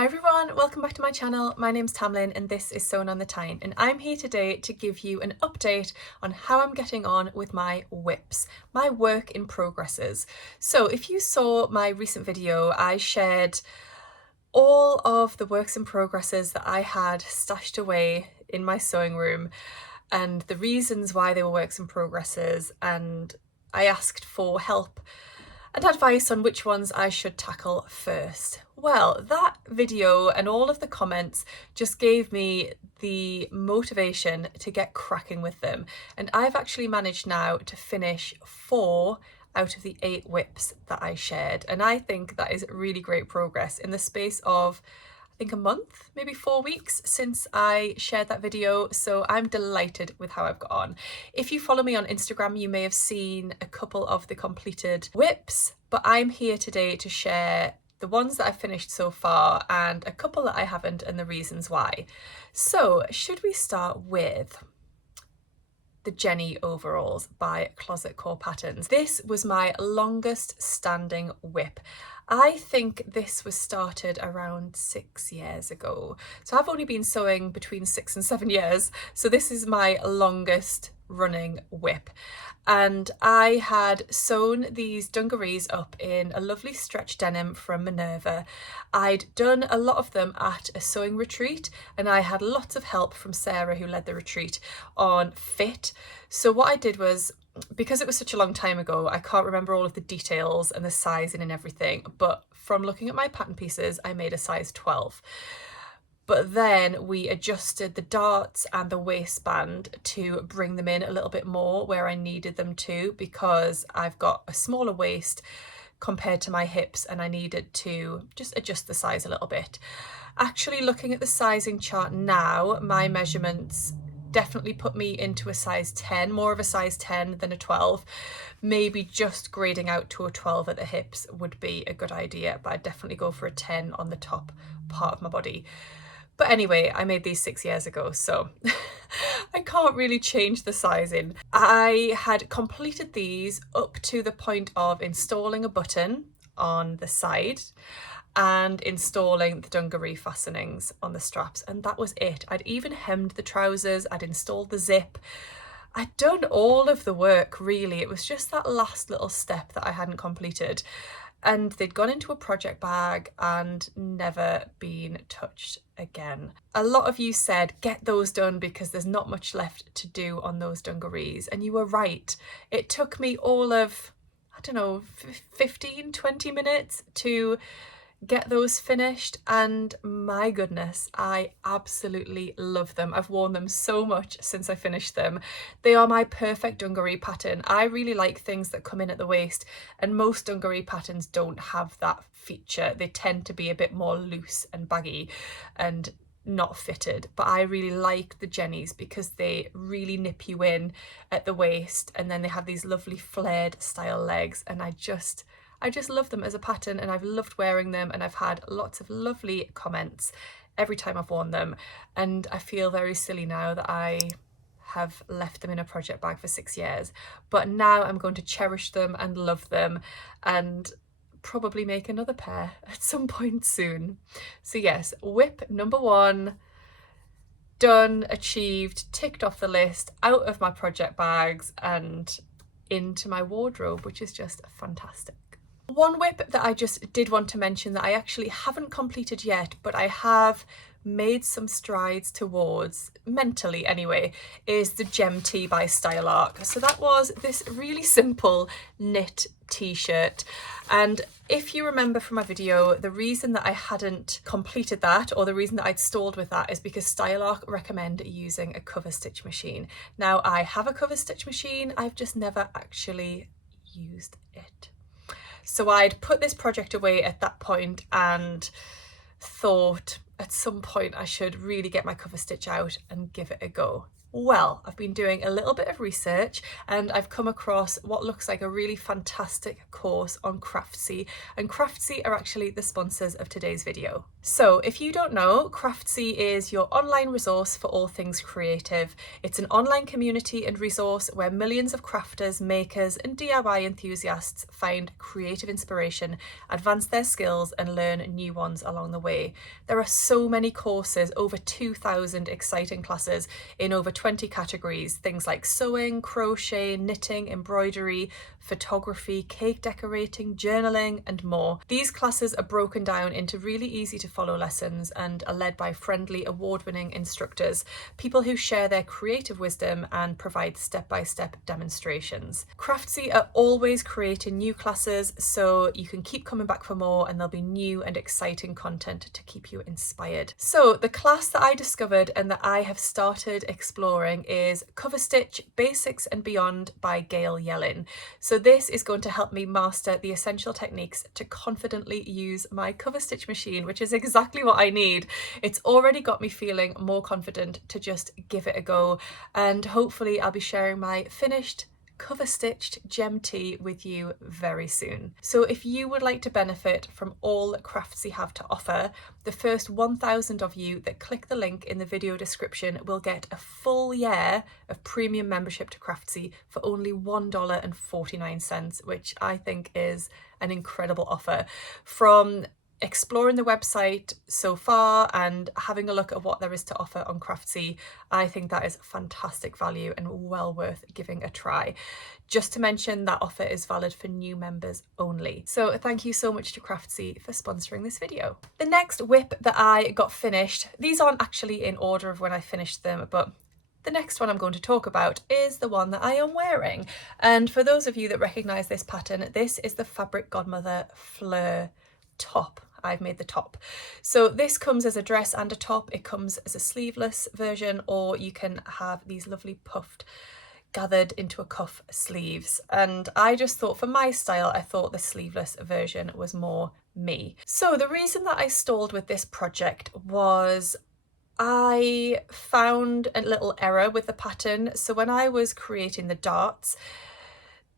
Hi everyone, welcome back to my channel. My name's Tamlyn and this is Sewn on the Tyne, and I'm here today to give you an update on how I'm getting on with my whips, my work in progresses. So if you saw my recent video, I shared all of the works in progresses that I had stashed away in my sewing room and the reasons why they were works in progresses, and I asked for help and advice on which ones I should tackle first. Well, that video and all of the comments just gave me the motivation to get cracking with them. And I've actually managed now to finish 4 out of the 8 whips that I shared. And I think that is really great progress in the space of, I think, a month, maybe 4 weeks since I shared that video. So I'm delighted with how I've got on. If you follow me on Instagram, you may have seen a couple of the completed whips, but I'm here today to share the ones that I've finished so far and a couple that I haven't and the reasons why. So should we start with the Jenny overalls by Closet Core Patterns? This was my longest standing whip. I think this was started around 6 years ago. So I've only been sewing between 6 and 7 years. So this is my longest running whip. And I had sewn these dungarees up in a lovely stretch denim from Minerva. I'd done a lot of them at a sewing retreat and I had lots of help from Sarah, who led the retreat, on fit. So what I did was, because it was such a long time ago, I can't remember all of the details and the sizing and everything, but from looking at my pattern pieces, I made a size 12. But then we adjusted the darts and the waistband to bring them in a little bit more where I needed them to, because I've got a smaller waist compared to my hips and I needed to just adjust the size a little bit. Actually, looking at the sizing chart now, my measurements definitely put me into a size 10, more of a size 10 than a 12. Maybe just grading out to a 12 at the hips would be a good idea, but I'd definitely go for a 10 on the top part of my body. But anyway, I made these 6 years ago, so I can't really change the sizing. I had completed these up to the point of installing a button on the side and installing the dungaree fastenings on the straps, and that was it. I'd even hemmed the trousers, I'd installed the zip. I'd done all of the work, really. It was just that last little step that I hadn't completed. And they'd gone into a project bag and never been touched again. A lot of you said, get those done because there's not much left to do on those dungarees. And you were right. It took me all of, I don't know, 15, 20 minutes to get those finished, and my goodness, I absolutely love them. I've worn them so much since I finished them. They are my perfect dungaree pattern. I really like things that come in at the waist, and most dungaree patterns don't have that feature. They tend to be a bit more loose and baggy and not fitted, but I really like the Jennies because they really nip you in at the waist, and then they have these lovely flared style legs, and I just love them as a pattern, and I've loved wearing them, and I've had lots of lovely comments every time I've worn them, and I feel very silly now that I have left them in a project bag for 6 years. But now I'm going to cherish them and love them and probably make another pair at some point soon. So yes, whip number 1 done, achieved, ticked off the list, out of my project bags and into my wardrobe, which is just fantastic. One whip that I just did want to mention that I actually haven't completed yet, but I have made some strides towards, mentally anyway, is the Gem Tee by Style Arc. So that was this really simple knit t-shirt, and if you remember from my video, the reason that I hadn't completed that, or the reason that I'd stalled with that, is because Style Arc recommend using a cover stitch machine. Now I have a cover stitch machine, I've just never actually used it. So I'd put this project away at that point and thought at some point I should really get my cover stitch out and give it a go. Well, I've been doing a little bit of research and I've come across what looks like a really fantastic course on Craftsy, and Craftsy are actually the sponsors of today's video. So if you don't know, Craftsy is your online resource for all things creative. It's an online community and resource where millions of crafters, makers and DIY enthusiasts find creative inspiration, advance their skills and learn new ones along the way. There are so many courses, over 2,000 exciting classes in over 20 categories, things like sewing, crochet, knitting, embroidery, photography, cake decorating, journaling and more. These classes are broken down into really easy to follow lessons and are led by friendly, award-winning instructors, people who share their creative wisdom and provide step-by-step demonstrations. Craftsy are always creating new classes, so you can keep coming back for more and there'll be new and exciting content to keep you inspired. So the class that I discovered and that I have started exploring is Cover Stitch Basics and Beyond by Gail Yellin. So this is going to help me master the essential techniques to confidently use my cover stitch machine, which is exactly what I need. It's already got me feeling more confident to just give it a go, and hopefully I'll be sharing my finished cover stitched gem tee with you very soon. So if you would like to benefit from all that Craftsy have to offer, the first 1,000 of you that click the link in the video description will get a full year of premium membership to Craftsy for only $1.49, which I think is an incredible offer. From exploring the website so far and having a look at what there is to offer on Craftsy, I think that is fantastic value and well worth giving a try. Just to mention, that offer is valid for new members only. So thank you so much to Craftsy for sponsoring this video. The next whip that I got finished, these aren't actually in order of when I finished them, but the next one I'm going to talk about is the one that I am wearing. And for those of you that recognise this pattern, this is the Fabric Godmother Fleur top. I've made the top. So this comes as a dress and a top. It comes as a sleeveless version, or you can have these lovely puffed, gathered into a cuff sleeves. And I just thought, for my style, I thought the sleeveless version was more me. So the reason that I stalled with this project was I found a little error with the pattern. So when I was creating the darts,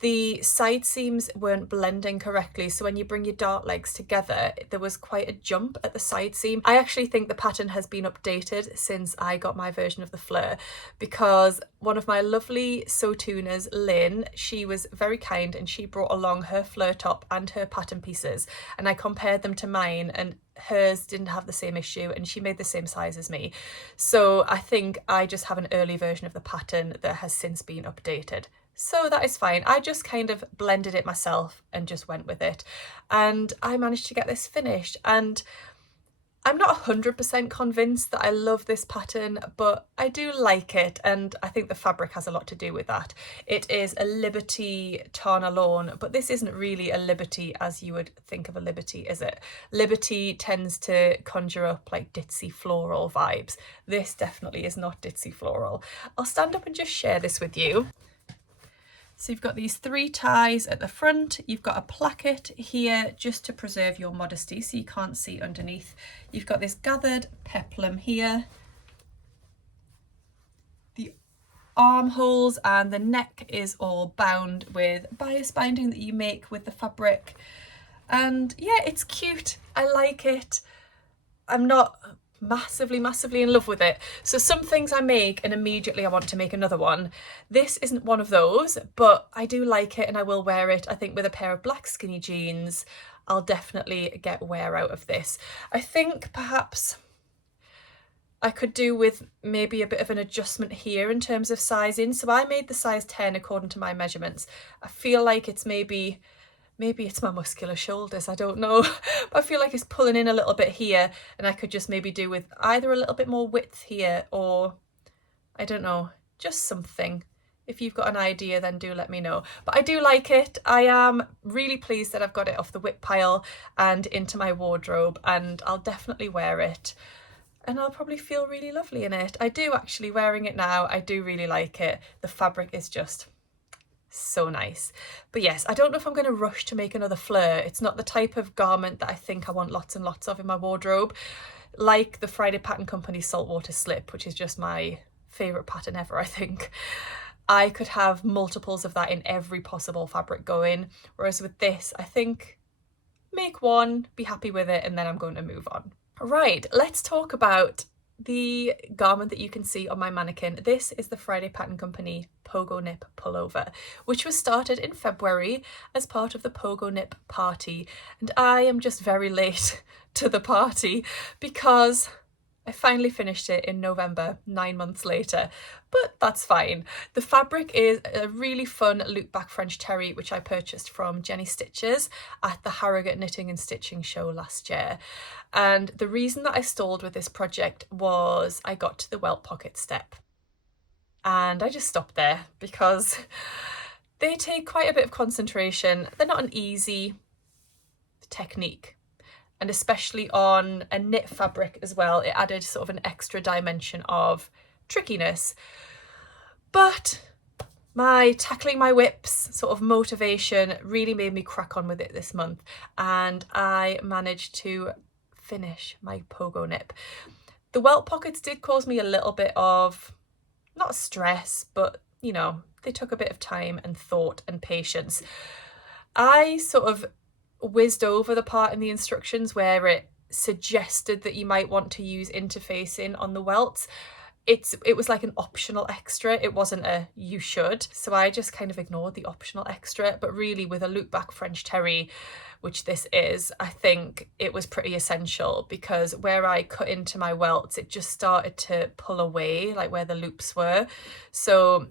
the side seams weren't blending correctly, so when you bring your dart legs together, there was quite a jump at the side seam. I actually think the pattern has been updated since I got my version of the Fleur, because one of my lovely sew tuners, Lynn, she was very kind and she brought along her Fleur top and her pattern pieces, and I compared them to mine, and hers didn't have the same issue and she made the same size as me. So I think I just have an early version of the pattern that has since been updated. So that is fine. I just kind of blended it myself and just went with it. And I managed to get this finished. And I'm not 100% convinced that I love this pattern, but I do like it. And I think the fabric has a lot to do with that. It is a Liberty Tana lawn, but this isn't really a Liberty as you would think of a Liberty, is it? Liberty tends to conjure up like ditzy floral vibes. This definitely is not ditzy floral. I'll stand up and just share this with you. So you've got these 3 ties at the front, you've got a placket here just to preserve your modesty so you can't see underneath. You've got this gathered peplum here, the armholes and the neck is all bound with bias binding that you make with the fabric. And yeah, it's cute, I like it. I'm not massively in love with it. So some things I make and immediately I want to make another one. This isn't one of those, but I do like it and I will wear it. I think with a pair of black skinny jeans, I'll definitely get wear out of this. I think perhaps I could do with maybe a bit of an adjustment here in terms of sizing. So I made the size 10 according to my measurements. I feel like it's maybe it's my muscular shoulders, I don't know, but I feel like it's pulling in a little bit here, and I could just maybe do with either a little bit more width here, or I don't know, just something. If you've got an idea, then do let me know. But I do like it. I am really pleased that I've got it off the whip pile and into my wardrobe, and I'll definitely wear it. And I'll probably feel really lovely in it. I do actually, wearing it now, I do really like it. The fabric is just so nice. But yes, I don't know if I'm going to rush to make another Fleur. It's not the type of garment that I think I want lots and lots of in my wardrobe, like the Friday Pattern Company Saltwater Slip, which is just my favourite pattern ever, I think. I could have multiples of that in every possible fabric going, whereas with this, I think make one, be happy with it, and then I'm going to move on. Right, let's talk about the garment that you can see on my mannequin. This is the Friday Pattern Company Pogonip Pullover, which was started in February as part of the Pogonip party, and I am just very late to the party because I finally finished it in November, 9 months later, but that's fine. The fabric is a really fun loop back French terry, which I purchased from Jenny Stitches at the Harrogate Knitting and Stitching show last year. And the reason that I stalled with this project was I got to the welt pocket step. And I just stopped there because they take quite a bit of concentration. They're not an easy technique. And especially on a knit fabric as well, it added sort of an extra dimension of trickiness. But my tackling my whips sort of motivation really made me crack on with it this month, and I managed to finish my Pogonip. The welt pockets did cause me a little bit of, not stress, but you know, they took a bit of time and thought and patience. I sort of whizzed over the part in the instructions where it suggested that you might want to use interfacing on the welts. It was like an optional extra, it wasn't a you should, so I just kind of ignored the optional extra. But really, with a loop back French terry, which this is, I think it was pretty essential, because where I cut into my welts, it just started to pull away, like where the loops were. So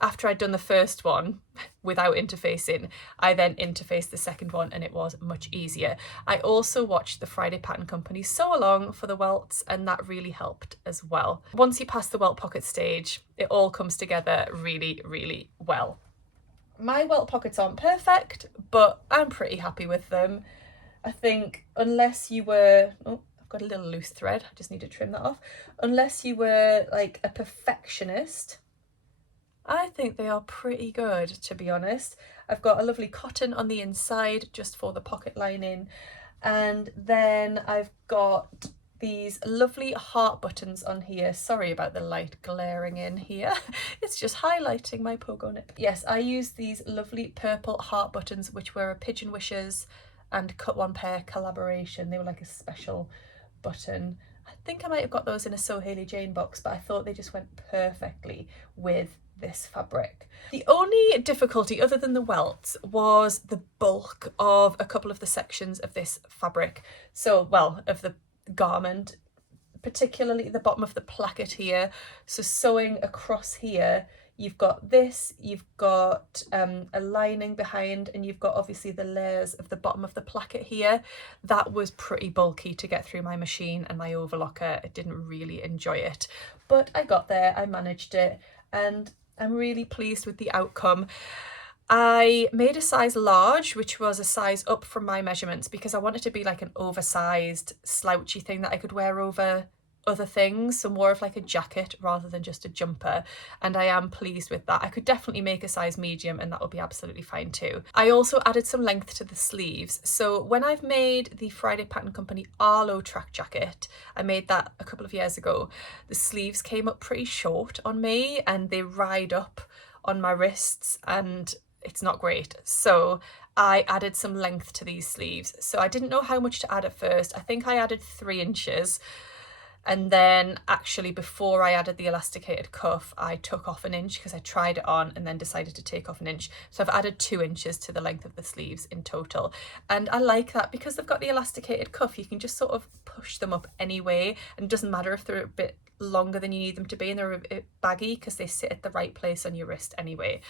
after I'd done the first one without interfacing, I then interfaced the second one, and it was much easier. I also watched the Friday Pattern Company sew along for the welts, and that really helped as well. Once you pass the welt pocket stage, it all comes together really, really well. My welt pockets aren't perfect, but I'm pretty happy with them. I think unless you were, oh, I've got a little loose thread, I just need to trim that off. Unless you were like a perfectionist, I think they are pretty good, to be honest. I've got a lovely cotton on the inside just for the pocket lining, and then I've got these lovely heart buttons on here. Sorry about the light glaring in here. It's just highlighting my Pogonip. Yes, I used these lovely purple heart buttons, which were a Pigeon Wishes and Cut One Pair collaboration. They were like a special button. I think I might have got those in a Sew Hayley Jane box, but I thought they just went perfectly with this fabric. The only difficulty other than the welts was the bulk of a couple of the sections of this fabric. So, well, of the garment, particularly the bottom of the placket here. So sewing across here, you've got this, you've got a lining behind, and you've got obviously the layers of the bottom of the placket here. That was pretty bulky to get through my machine and my overlocker. I didn't really enjoy it, but I got there, I managed it, and I'm really pleased with the outcome. I made a size large, which was a size up from my measurements, because I wanted to be like an oversized slouchy thing that I could wear over other things, so more of like a jacket rather than just a jumper, and I am pleased with that. I could definitely make a size medium, and that would be absolutely fine too. I also added some length to the sleeves, so when I've made the Friday Pattern Company Arlo track jacket, I made that a couple of years ago, the sleeves came up pretty short on me and they ride up on my wrists, and it's not great. So I added some length to these sleeves. So I didn't know how much to add at first. I think I added 3 inches. And then actually before I added the elasticated cuff, I took off 1 inch because I tried it on and then decided to take off 1 inch. So I've added 2 inches to the length of the sleeves in total. And I like that because they've got the elasticated cuff, you can just sort of push them up anyway. And it doesn't matter if they're a bit longer than you need them to be and they're a bit baggy, because they sit at the right place on your wrist anyway.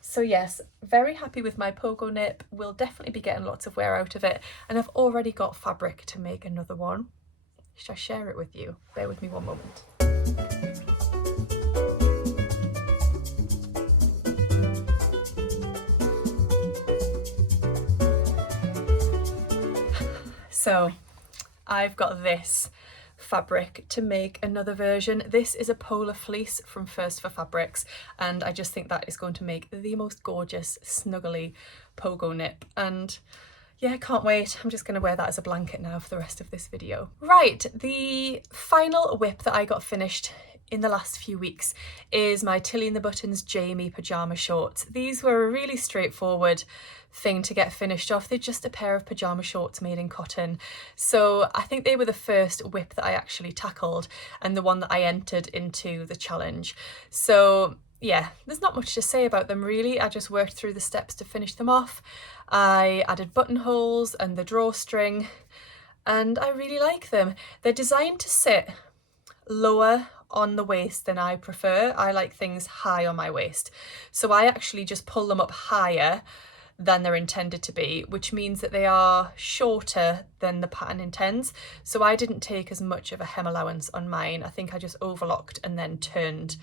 So yes, very happy with my Pogonip. We'll definitely be getting lots of wear out of it. And I've already got fabric to make another one. Should I share it with you? Bear with me one moment. So I've got this fabric to make another version. This is a polar fleece from First for Fabrics, and I just think that is going to make the most gorgeous snuggly Pogonip. And yeah, I can't wait. I'm just going to wear that as a blanket now for the rest of this video. Right, the final whip that I got finished in the last few weeks is my Tilly and the Buttons Jaimie pajama shorts. These were a really straightforward thing to get finished off. They're just a pair of pajama shorts made in cotton. So I think they were the first whip that I actually tackled and the one that I entered into the challenge. So yeah, there's not much to say about them really. I just worked through the steps to finish them off. I added buttonholes and the drawstring, and I really like them. They're designed to sit lower on the waist than I prefer. I like things high on my waist. So I actually just pull them up higher than they're intended to be, which means that they are shorter than the pattern intends. So I didn't take as much of a hem allowance on mine. I think I just overlocked and then turned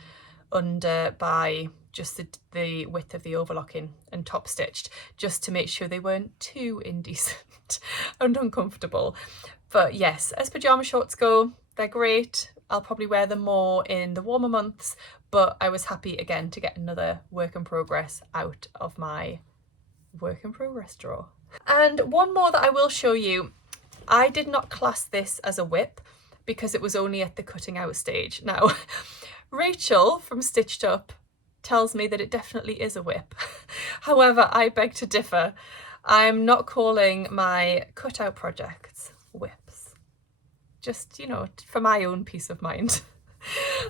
under by just the width of the overlocking and top stitched, just to make sure they weren't too indecent and uncomfortable. But yes, as pajama shorts go, they're great. I'll probably wear them more in the warmer months, but I was happy again to get another work in progress out of my work in progress drawer. And one more that I will show you, I did not class this as a whip because it was only at the cutting out stage. Now, Rachel from Stitched Up tells me that it definitely is a whip. However, I beg to differ. I'm not calling my cutout projects whips. Just, you know, for my own peace of mind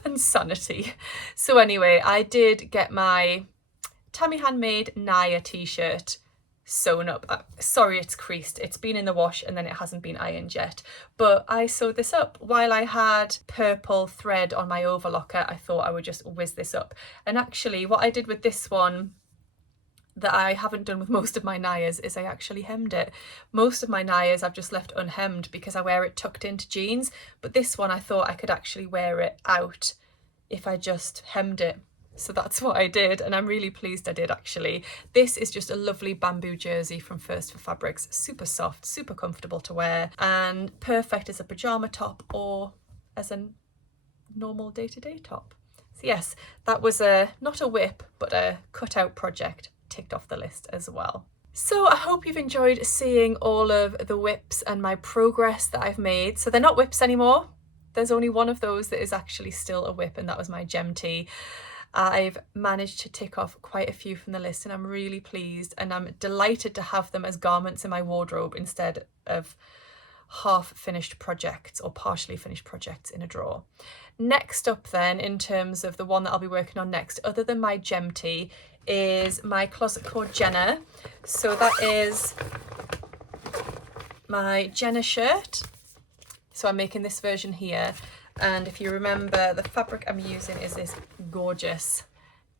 and sanity. So anyway, I did get my Tammy Handmade Naya t-shirt sewn up. Sorry, it's creased. It's been in the wash and then it hasn't been ironed yet. But I sewed this up while I had purple thread on my overlocker. I thought I would just whiz this up. And actually what I did with this one that I haven't done with most of my Nayas is I actually hemmed it. Most of my Nayas I've just left unhemmed because I wear it tucked into jeans, but this one I thought I could actually wear it out if I just hemmed it. So that's what I did, and I'm really pleased I did actually. This is just a lovely bamboo jersey from First for Fabrics. Super soft, super comfortable to wear, and perfect as a pajama top or as a normal day-to-day top. So yes, that was not a whip, but a cutout project ticked off the list as well. So I hope you've enjoyed seeing all of the whips and my progress that I've made. So they're not whips anymore. There's only one of those that is actually still a whip, and that was my gem tee. I've managed to tick off quite a few from the list and I'm really pleased, and I'm delighted to have them as garments in my wardrobe instead of half finished projects or partially finished projects in a drawer. Next up then, in terms of the one that I'll be working on next, other than my gem tee, is my Closet Core Jenna. So that is my Jenna shirt. So I'm making this version here. And if you remember, the fabric I'm using is this gorgeous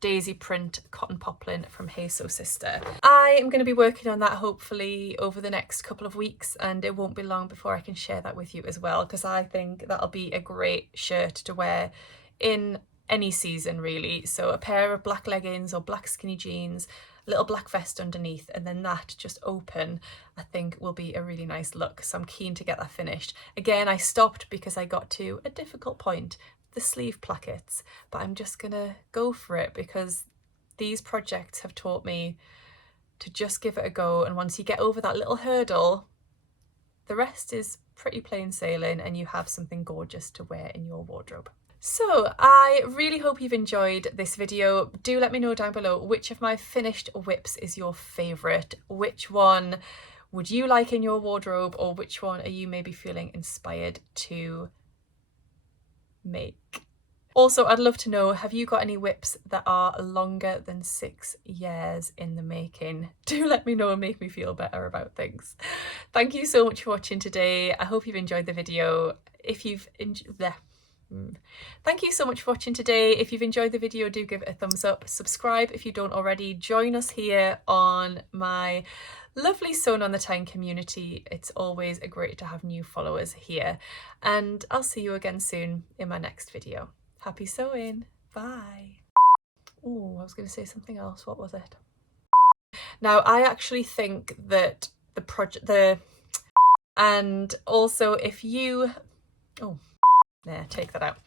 daisy print cotton poplin from Hey Sew Sister. I am going to be working on that hopefully over the next couple of weeks, and it won't be long before I can share that with you as well, because I think that'll be a great shirt to wear in any season really. So a pair of black leggings or black skinny jeans, little black vest underneath, and then that just open, I think will be a really nice look. So I'm keen to get that finished. Again, I stopped because I got to a difficult point, the sleeve plackets, but I'm just gonna go for it because these projects have taught me to just give it a go, and once you get over that little hurdle, the rest is pretty plain sailing and you have something gorgeous to wear in your wardrobe. So I really hope you've enjoyed this video. Do let me know down below which of my finished whips is your favourite. Which one would you like in your wardrobe, or which one are you maybe feeling inspired to make? Also, I'd love to know, have you got any whips that are longer than 6 years in the making? Do let me know and make me feel better about things. Thank you so much for watching today. I hope you've enjoyed the video. Thank you so much for watching today. If you've enjoyed the video, do give it a thumbs up. Subscribe if you don't already. Join us here on my lovely Sewn on the Tyne community. It's always great to have new followers here. And I'll see you again soon in my next video. Happy sewing. Bye. Oh, I was going to say something else. What was it? Now, I actually think that and also if you... Oh, yeah, take that out.